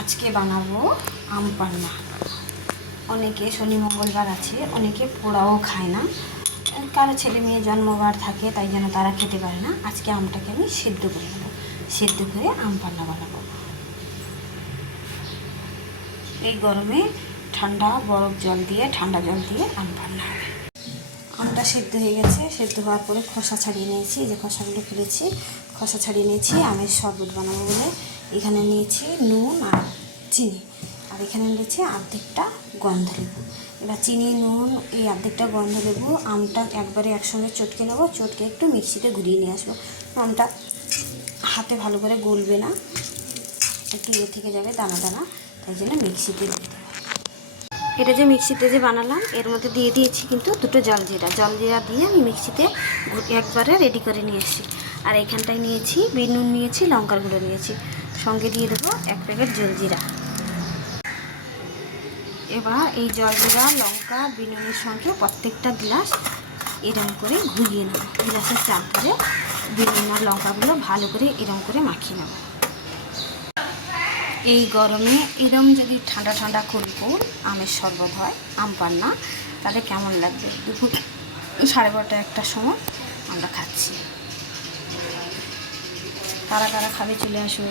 আজকে বানাবো আম পান্না। অনেকে শনি, মঙ্গলবার আছে, অনেকে পোড়াও খায় না। কারও ছেলে মেয়ে জন্মবার থাকে, তাই জন্য তারা খেতে পারে না। আজকে আমটাকে আমি সেদ্ধ করে নেব। সেদ্ধ করে আম পান্না বানাবো। এই গরমে ঠান্ডা, বরফ জল দিয়ে ঠান্ডা জল দিয়ে আম পান্না হবে। আমটা সেদ্ধ হয়ে গেছে, সেদ্ধ হওয়ার পরে খোসা ছাড়িয়ে নিয়েছি, যে খোসাগুলো ফেলেছি, খোসা ছাড়িয়ে নিয়েছি, আমের শরবত বানাবো বলে। এখানে নিয়েছি নুন আর চিনি, আর এখানে নিয়েছি অর্ধেকটা গন্ধ লেবু এবার চিনি, নুন, এই অর্ধেকটা গন্ধ লেবু আমটা একবারে একসঙ্গে চটকে নেব, চটকে একটু মিক্সিতে ঘুরিয়ে নিয়ে আসব। আমটা হাতে ভালো করে গলবে না, একটু ইয়ে থেকে যাবে দানা দানা, তাই জন্য মিক্সিতে দেবো এটা যে মিক্সিতে যে বানালাম, এর মধ্যে দিয়ে দিয়েছি কিন্তু দুটো জল জিরা। জল জিরা দিয়ে আমি মিক্সিতে একবারে রেডি করে নিয়ে এসেছি। আর এখানটায় নিয়েছি বিনুন নিয়েছি, লঙ্কার গুঁড়ো নিয়েছি। সঙ্গে দিয়ে দেবো এক প্যাকেট জলজিরা এবার এই জলজিরা লঙ্কা বিনুনের সঙ্গে প্রত্যেকটা গ্লাস এরম করে ঘুরিয়ে নেব। গ্লাসের চাপ ধরে বিনুন আর লঙ্কাগুলো ভালো করে এরম করে মাখিয়ে নেব। এই গরমে এরম যদি ঠান্ডা ঠান্ডা কুলকুল আমের শরবত হয়, আম পান্না, তাহলে কেমন লাগবে? দুপুর সাড়ে বারোটা একটার সময় আমরা খাচ্ছি। কারা কারা খাবে চলে আসো।